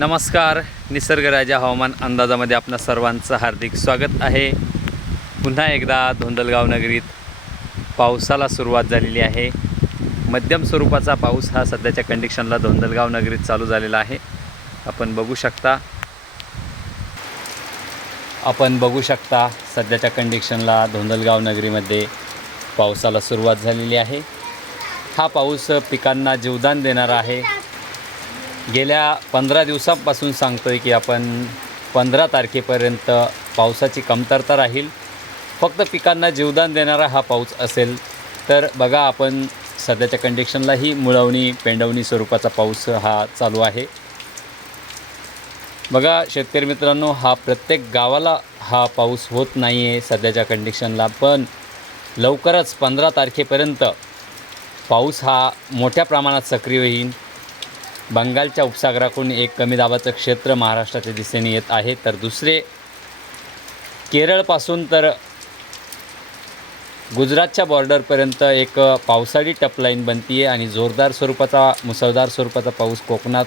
नमस्कार. निसर्गराजा हवामान अंदाजामध्ये आपणा सर्वांचं हार्दिक स्वागत आहे. पुन्हा एकदा धोंडलगाव नगरीत पावसाला सुरुवात झालेली आहे. मध्यम स्वरूपाचा पाऊस हा सध्याच्या कंडिशनला धोंडलगाव नगरीत चालू झालेला आहे. आपण बघू शकता सध्याच्या कंडिशनला धोंडलगाव नगरीमध्ये पावसाला सुरुवात झालेली आहे. हा पाऊस पिकांना जीवदान देणारा आहे. गेल्या 15 दिवसांपासून सांगतोय की आपण 15 तारखेपर्यंत पावसाची कमतरता राहील. फक्त पिकांना जीवदान देणारा हा पाऊस असेल तर बघा, आपण सध्याच्या कंडिशनला ही मुळवणी पेंडवणी स्वरूपाचा पाऊस हा चालू आहे. बघा शेतकरी मित्रांनो, हा प्रत्येक गावाला हा पाऊस होत नाही आहे सध्याच्या कंडिशनला, पण लवकरच 15 तारखेपर्यंत पाऊस हा मोठ्या प्रमाणात सक्रिय होईल. बंगालच्या उपसागराकडून एक कमी दाबाचं क्षेत्र महाराष्ट्राच्या दिशेने येत आहे, तर दुसरे केरळपासून तर गुजरातच्या बॉर्डरपर्यंत एक पावसाळी टपलाईन बनती आहे आणि जोरदार स्वरूपाचा मुसळधार स्वरूपाचा पाऊस कोकणात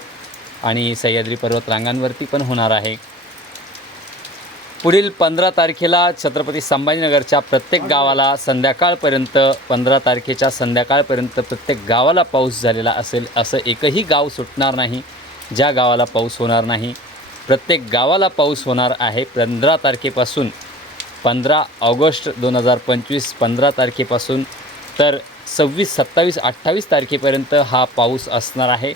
आणि सह्याद्री पर्वतरांगांवरती पण होणार आहे. पुढील 15 तारखेला छत्रपती संभाजीनगरच्या प्रत्येक गावाला संध्याकाळपर्यंत 15 तारखेच्या संध्याकाळपर्यंत प्रत्येक गावाला पाऊस झालेला असेल. असं एकही गाव सुटणार नाही ज्या गावाला पाऊस होणार नाही. प्रत्येक गावाला पाऊस होणार आहे 15 तारखेपासून. 15 ऑगस्ट 2025 15 तारखेपासून तर 26, 27, 28 तारखेपर्यंत हा पाऊस असणार आहे.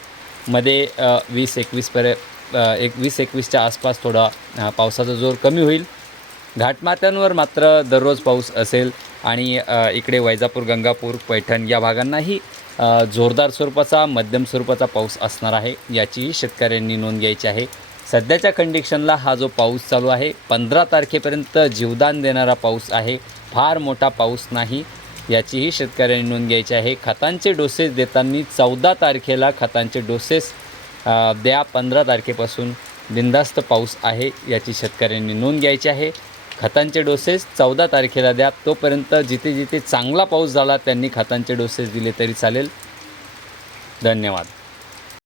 मध्ये 20-21च्या आसपास थोडा पावसाचा जोर कमी होईल. घाटमाथ्यांवर मात्र दररोज पाऊस असेल आणि इकडे वैजापूर, गंगापूर, पैठण या भागांनाही जोरदार स्वरूपाचा मध्यम स्वरूपाचा पाऊस असणार आहे. याचीही शेतकऱ्यांनी नोंद घ्यायची आहे. सध्याच्या कंडिशनला हा जो पाऊस चालू आहे 15 तारखेपर्यंत जीवदान देणारा पाऊस आहे, फार मोठा पाऊस नाही. याचीही शेतकऱ्यांनी नोंद घ्यायची आहे. खतांचे डोसेस देताना 14 तारखेला खतांचे डोसेस द्या. 15 तारखेपासून बिनधास्त पाऊस आहे याची शेतकऱ्यांनी नोंद घ्यायची आहे. खतांचे डोसेस 14 तारखेला द्या. तोपर्यंत जिथे जिथे चांगला पाऊस झाला त्यांनी खतांचे डोसेस दिले तरी चालेल. धन्यवाद.